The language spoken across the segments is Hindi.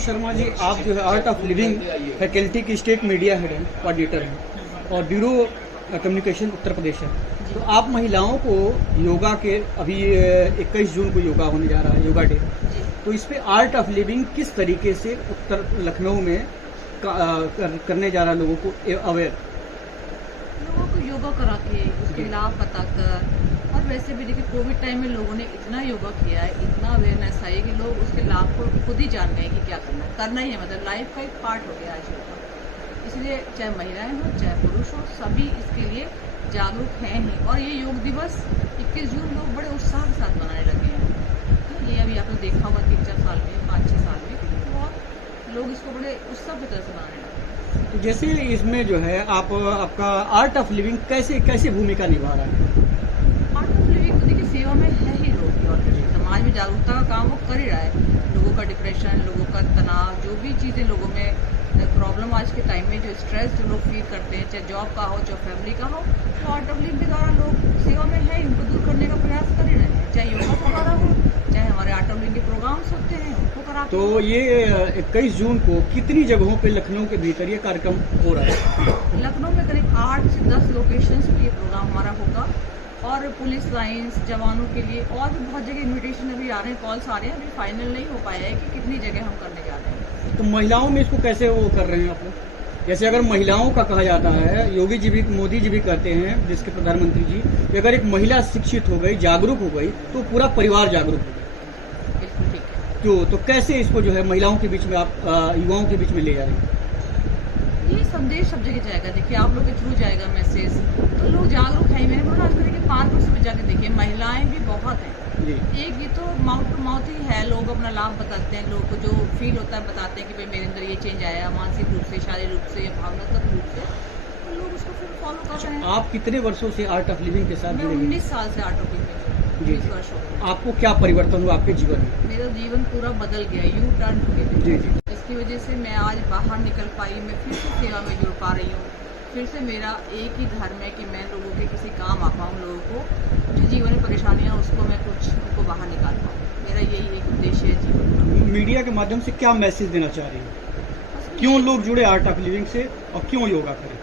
शर्मा जी, आप जो है आर्ट ऑफ लिविंग फैकल्टी की स्टेट मीडिया हेड हैं, कोऑर्डिनेटर हैं और ब्यूरो कम्युनिकेशन उत्तर प्रदेश है। तो आप महिलाओं को योगा के अभी 21 जून को योगा होने जा रहा है, योगा डे, तो इस पे आर्ट ऑफ लिविंग किस तरीके से उत्तर लखनऊ में करने जा रहा है लोगों को अवेयर? लोगों को योगा करा के उसके लाभ बताकर, और वैसे भी देखिए कोविड टाइम में लोगों ने इतना योगा किया है, इतना अवेयरनेस आई है कि लोग उसके लाभ को खुद ही जान गए कि क्या करना ही है, मतलब लाइफ का एक पार्ट हो गया है योगा। इसलिए चाहे महिलाएं हो चाहे पुरुष हो, सभी इसके लिए जागरूक हैं ही। और ये योग दिवस 21 जून लोग बड़े उत्साह के साथ मनाने लगे हैं। ये अभी आपने देखा होगा 3-4 साल में, 5-6 साल में, बहुत लोग इसको बड़े उत्साह की तरह से मनाने लगे। तो जैसे इसमें जो है आपका आर्ट ऑफ लिविंग कैसे भूमिका निभा रहा है? आर्ट ऑफ लिविंग तो देखिए सेवा में है ही लोग, ऑलरेडी समाज में जागरूकता का काम वो कर ही रहा है। लोगों का डिप्रेशन, लोगों का तनाव, जो भी चीज़ें लोगों में प्रॉब्लम आज के टाइम में, जो स्ट्रेस जो लोग फील करते हैं, चाहे जॉब का हो चाहे फैमिली का हो, तो आर्ट ऑफ लिविंग के द्वारा लोग सेवा में है, उनको दूर करने का प्रयास कर ही रहे हैं। चाहे योगा के द्वारा हो, चाहे हमारे आर्ट ऑफ लिविंग के प्रोग्राम्स होते हैं उनको करा। तो ये 21 जून को कितनी जगहों पे लखनऊ के भीतर ये कार्यक्रम हो रहा है? लखनऊ में करीब 8 से 10 लोकेशंस पे ये प्रोग्राम हमारा होगा, और पुलिस लाइंस जवानों के लिए और भी बहुत जगह इनविटेशन अभी आ रहे हैं, कॉल्स आ रहे हैं। अभी फाइनल नहीं हो पाया है कि कितनी जगह हम करने जा रहे हैं। तो महिलाओं में इसको कैसे वो कर रहे हैं आप लोग? जैसे अगर महिलाओं का कहा जाता है, योगी जी भी, मोदी जी भी कहते हैं, देश के प्रधानमंत्री जी, कि अगर एक महिला शिक्षित हो गई, जागरूक हो गई, तो पूरा परिवार जागरूक हो गया। बिल्कुल ठीक है। क्यों? तो कैसे इसको जो है महिलाओं के बीच में आप युवाओं के बीच में ले जा रहे हैं? ये संदेश सब जगह जाएगा। देखिए आप लोग के थ्रू जाएगा मैसेज, तो लोग जागरूक है। मैंने बोला आज के पार्क में जाके देखिए महिलाएं भी बहुत हैं। एक ये तो माउथ टू माउथ ही है, लोग अपना लाभ बताते हैं, लोगों को जो फील होता है बताते हैं कि भाई मेरे अंदर ये चेंज आया, मानसिक रूप से, शारीरिक रूप से या भावनात्मक रूप से, तो लोग उसको फिर फॉलो कर रहे हैं। आप कितने वर्षों से आर्ट ऑफ लिविंग के साथ मैं जुड़े हैं? 19 साल से आर्ट ऑफ लिविंग में, 19 वर्ष हो गए। आपको क्या परिवर्तन हुआ आपके जीवन में? मेरा जीवन पूरा बदल गया, यू टर्न हो गया। जी जी। इसकी वजह से मैं आज बाहर निकल पाई, मैं फिर से सेवा में जुड़ पा रही हूँ। फिर से मेरा एक ही धर्म है कि मैं लोगों के किसी काम आ पाऊँ, लोगों को जो जीवन में परेशानियाँ उसको मैं कुछ उनको बाहर निकाल पाऊँ। मेरा यही एक उद्देश्य है जीवन का। मीडिया के माध्यम से क्या मैसेज देना चाह रही हैं? क्यों लोग जुड़े आर्ट ऑफ लिविंग से और क्यों योगा करें?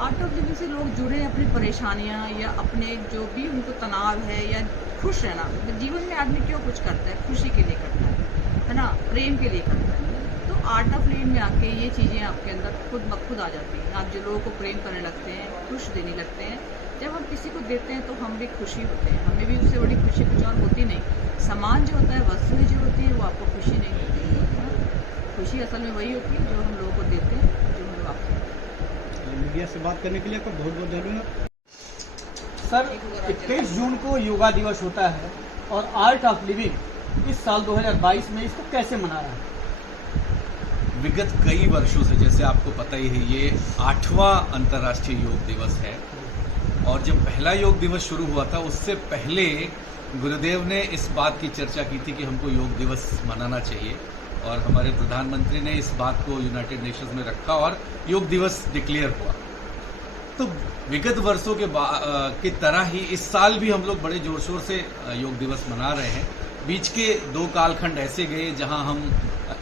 आर्ट ऑफ लिविंग से लोग जुड़े अपनी परेशानियाँ या अपने जो भी उनको तनाव है या खुश रहना। जीवन में आदमी क्यों कुछ करता है? खुशी के लिए करता है ना, प्रेम के लिए करता है। तो आर्ट ऑफ लिविंग में आके ये चीज़ें आपके अंदर खुद ब खुद आ जाती हैं। आप जो लोगों को प्रेम करने लगते हैं, खुश देने लगते हैं। जब हम किसी को देते हैं तो हम भी खुशी होते हैं, हमें भी उससे बड़ी खुशी कुछ और होती नहीं। सामान जो होता है, वस्तुएं जो होती है, वो आपको खुशी नहीं देती है। खुशी असल में वही होती है जो हम लोगों को देते हैं, जो हमें वापस देते हैं। मीडिया से बात करने के लिए आपका बहुत बहुत धन्यवाद। सर, 21 जून को योगा दिवस होता है और आर्ट ऑफ लिविंग इस साल 2022 में इसको कैसे मना रहा है? विगत कई वर्षों से, जैसे आपको पता ही है, ये 8वां अंतर्राष्ट्रीय योग दिवस है। और जब पहला योग दिवस शुरू हुआ था, उससे पहले गुरुदेव ने इस बात की चर्चा की थी कि हमको योग दिवस मनाना चाहिए, और हमारे प्रधानमंत्री ने इस बात को यूनाइटेड नेशंस में रखा और योग दिवस डिक्लेयर हुआ। तो विगत वर्षों की तरह ही इस साल भी हम लोग बड़े जोर शोर से योग दिवस मना रहे हैं। बीच के 2 कालखंड ऐसे गए जहां हम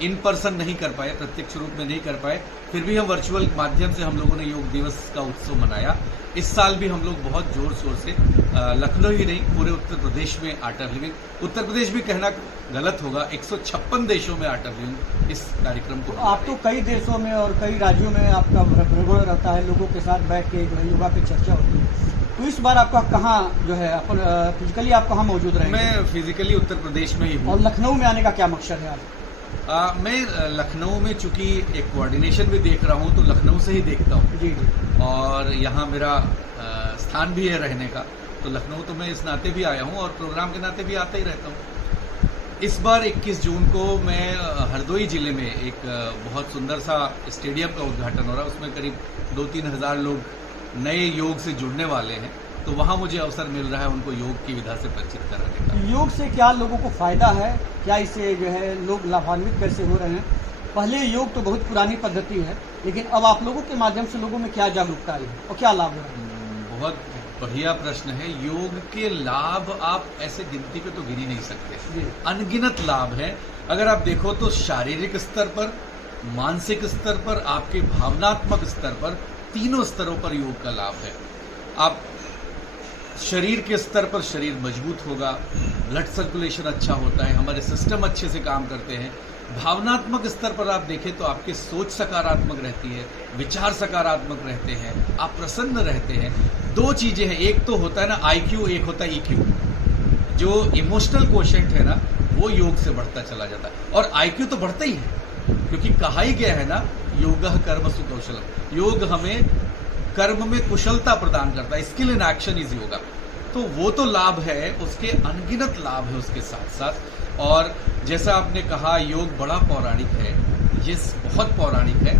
इन पर्सन नहीं कर पाए, प्रत्यक्ष रूप में नहीं कर पाए, फिर भी हम वर्चुअल माध्यम से हम लोगों ने योग दिवस का उत्सव मनाया। इस साल भी हम लोग बहुत जोर शोर से लखनऊ ही नहीं, पूरे उत्तर प्रदेश में art of living, Uttar Pradesh भी कहना गलत होगा, 156 देशों में आर्ट ऑफ लिविंग इस कार्यक्रम को। आप तो कई देशों में और कई राज्यों में आपका भ्रमण रहता है, लोगों के साथ बैठ के योगा की चर्चा होती है। तो इस बार आपका कहाँ जो है फिजिकली आप कहाँ मौजूद रहेंगे? मैं फिजिकली उत्तर प्रदेश में ही हूँ। और लखनऊ में आने का क्या मकसद है आज? मैं लखनऊ में चूंकि एक कोऑर्डिनेशन भी देख रहा हूँ, तो लखनऊ से ही देखता हूँ। जी जी। और यहाँ मेरा स्थान भी है रहने का, तो लखनऊ तो मैं इस नाते भी आया हूँ और प्रोग्राम के नाते भी आता ही रहता हूँ। इस बार 21 जून को मैं हरदोई जिले में एक बहुत सुंदर सा स्टेडियम का उद्घाटन हो रहा है, उसमें करीब 2-3 हज़ार लोग नए योग से जुड़ने वाले हैं। तो वहाँ मुझे अवसर मिल रहा है उनको योग की विधा से परिचित कराने का। योग से क्या लोगों को फायदा है? क्या इससे जो है लोग लाभान्वित कैसे हो रहे हैं? पहले योग तो बहुत पुरानी पद्धति है, लेकिन अब आप लोगों के माध्यम से लोगों में क्या जागरूकता आई है और क्या लाभ हो रहा है? बहुत बढ़िया प्रश्न है। योग के लाभ आप ऐसे गिनती पे तो गिन ही नहीं सकते, जी। अनगिनत लाभ है। अगर आप देखो तो शारीरिक स्तर पर, मानसिक स्तर पर, आपके भावनात्मक स्तर पर, तीनों स्तरों पर योग का लाभ है। आप शरीर के स्तर पर शरीर मजबूत होगा, ब्लड सर्कुलेशन अच्छा होता है, हमारे सिस्टम अच्छे से काम करते हैं। भावनात्मक स्तर पर आप देखें तो आपकी सोच सकारात्मक रहती है, विचार सकारात्मक रहते हैं, आप प्रसन्न रहते हैं। दो चीजें हैं, एक तो होता है ना आईक्यू, एक होता है ईक्यू। जो इमोशनल कोशेंट है ना वो योग से बढ़ता चला जाता है, और आईक्यू तो बढ़ता ही है, क्योंकि कहा ही गया है ना योगः कर्मसु कौशलम। योग हमें कर्म में कुशलता प्रदान करता है, skill in action is yoga. तो वो तो लाभ है, उसके अनगिनत लाभ है उसके साथ साथ। और जैसा आपने कहा योग बड़ा पौराणिक है, ये बहुत पौराणिक है,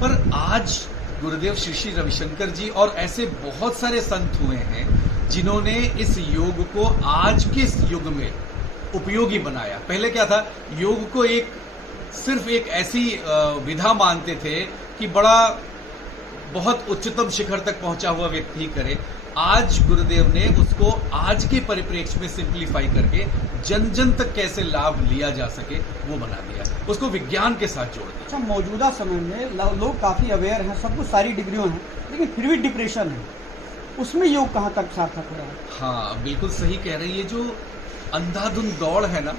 पर आज गुरुदेव श्री श्री रविशंकर जी और ऐसे बहुत सारे संत हुए हैं जिन्होंने इस योग को आज के इस युग में उपयोगी बनाया। पहले क्या था, योग को सिर्फ एक ऐसी विधा मानते थे कि बहुत उच्चतम शिखर तक पहुंचा हुआ व्यक्ति ही करे। आज गुरुदेव ने उसको आज के परिप्रेक्ष्य में सिंप्लीफाई करके जन जन तक कैसे लाभ लिया जा सके वो बना दिया, उसको विज्ञान के साथ जोड़ दिया। अच्छा, मौजूदा समय में लोग काफी अवेयर हैं, सब कुछ सारी डिग्रियों हैं, लेकिन फिर भी डिप्रेशन है, उसमें योग कहाँ तक सार्थक हो रहा है? हाँ, बिल्कुल सही कह रही है। जो अंधाधुंध दौड़ है ना,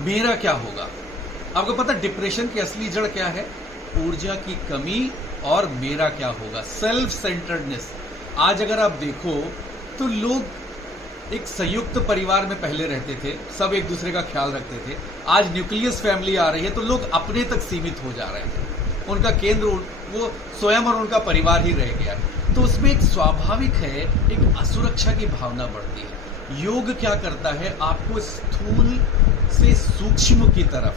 मेरा क्या होगा, आपको पता डिप्रेशन की असली जड़ क्या है? ऊर्जा की कमी और मेरा क्या होगा, सेल्फ सेंटर्डनेस। आज अगर आप देखो तो लोग एक संयुक्त परिवार में पहले रहते थे, सब एक दूसरे का ख्याल रखते थे। आज न्यूक्लियस फैमिली आ रही है तो लोग अपने तक सीमित हो जा रहे हैं, उनका केंद्र वो स्वयं और उनका परिवार ही रह गया है। तो उसमें एक स्वाभाविक है, एक असुरक्षा की भावना बढ़ती है। योग क्या करता है, आपको स्थूल से सूक्ष्म की तरफ,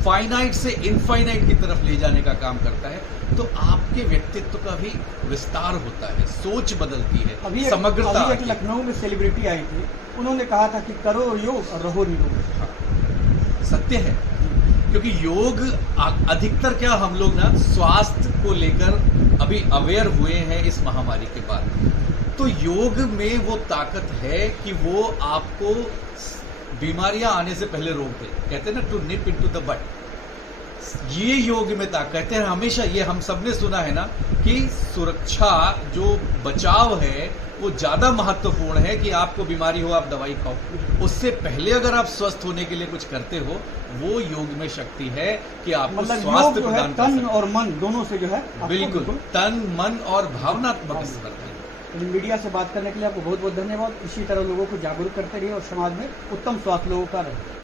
फाइनाइट से इनफाइनाइट की तरफ ले जाने का काम करता है। तो आपके व्यक्तित्व का भी विस्तार होता है, सोच बदलती है, समग्रता। अभी एक लखनऊ में सेलिब्रिटी आई थी, उन्होंने कहा था कि करो योग और रहो निरोग। सत्य है, क्योंकि योग अधिकतर क्या हम लोग ना स्वास्थ्य को लेकर अभी अवेयर हुए हैं इस महामारी के बाद। तो योग में वो ताकत है कि वो आपको बीमारियां आने से पहले रोक दे। कहते हैं ना, to nip into the bud. ये योग में ताकत, कहते हैं हमेशा, ये हम सबने सुना है ना कि सुरक्षा, जो बचाव है वो ज्यादा महत्वपूर्ण है कि आपको बीमारी हो आप दवाई खाओ। उससे पहले अगर आप स्वस्थ होने के लिए कुछ करते हो, वो योग में शक्ति है कि आपको स्वास्थ्य प्रदान कर तन और मन दोनों से जो है, बिल्कुल तन, मन और भावनात्मक स्तर पर। मीडिया से बात करने के लिए आपको बहुत बहुत धन्यवाद। इसी तरह लोगों को जागरूक करते रहिए और समाज में उत्तम स्वास्थ्य लोगों का रहे।